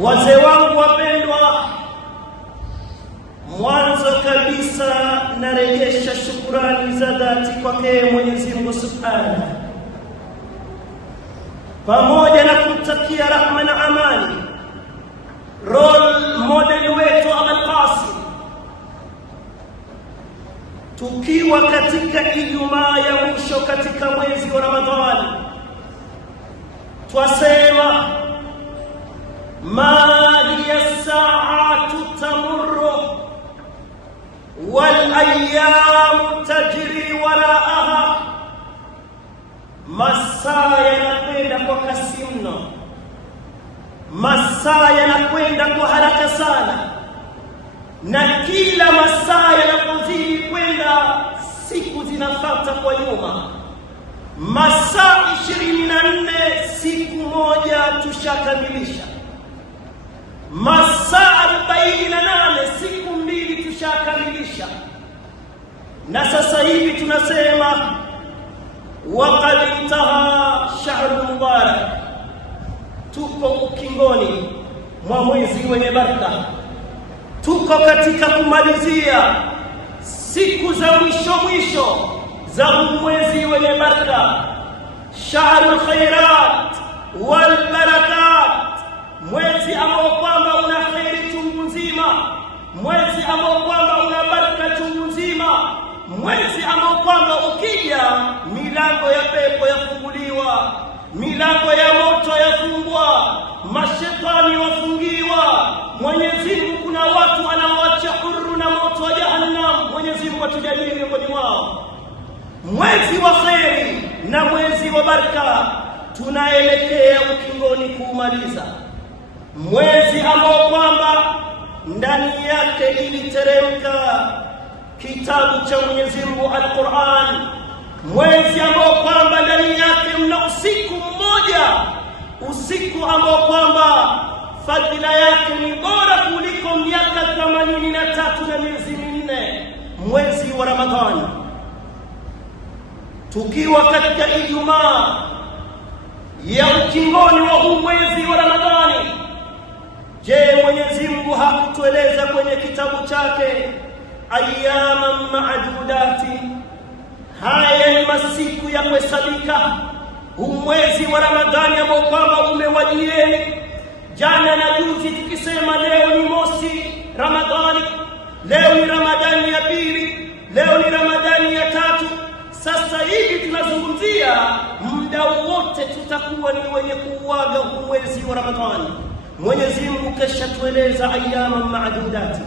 Wazee wangu wapendwa, mwanzo kabisa narejesha shukrani za dhati kwake Mwenyezi Mungu Subhanahu, pamoja na kumtakia rahma na amani role model wetu Abul Qasim, tukiwa katika Ijumaa ya mwisho katika mwezi wa Ramadhani. Twasema ma hiya saatu tamurru wal ayyamu tajri waraaha, masaa yanakwenda kwa kasi mno, masaa yanakwenda kwa haraka sana, na kila masaa yanapozidi kwenda siku zinafuata kwa nyuma. Masaa 24 siku moja tushakamilisha, masaa 48 siku mbili tushakamilisha, na sasa hivi tunasema waqad intaha shahrul mubarak, tuko ukingoni mwa mwezi wenye baraka, tuko katika kumalizia siku za mwisho za mwezi wenye baraka, shahrul khairat wal barakat, mwezi ambao kwamba una khairi chungu nzima, mwezi ambao kwamba una baraka chungu nzima, mwezi ambao kwamba ukija milango ya pepo yafunguliwa, milango ya moto yafungwa, mashetani wafungiwa. Mwenyezi Mungu kuna watu anaoacha huru na moto wa jahannam. Mwenyezi Mungu atujalie miongoni mwao. Mwezi wa khairi na mwezi wa baraka tunaelekea ukingoni kuumaliza, mwezi ambao kwamba ndani yake iliteremka kitabu cha Mwenyezi Mungu Al-Qur'an, mwezi ambao kwamba ndani yake mna usiku mmoja, usiku ambao kwamba fadhila yake ni bora kuliko miaka 83 na miezi minne, mwezi wa Ramadhani. Tukiwa katika Ijumaa ya ukingoni wa huu mwezi wa Ramadhani, je, Mwenyezi Mungu hakutueleza kwenye kitabu chake ayyaman ma'dudati, haya ni masiku ya kuhesabika, huu mwezi wa Ramadhani ambao kwamba umewajieni jana na juzi, tukisema leo ni mosi Ramadhani, leo ni Ramadhani ya pili, leo ni Ramadhani ya tatu. Sasa hivi tunazungumzia muda wote tutakuwa ni wenye kuuaga huu mwezi wa Ramadhani. Mwenyezi Mungu kesha tueleza ayyaman ma'dudati,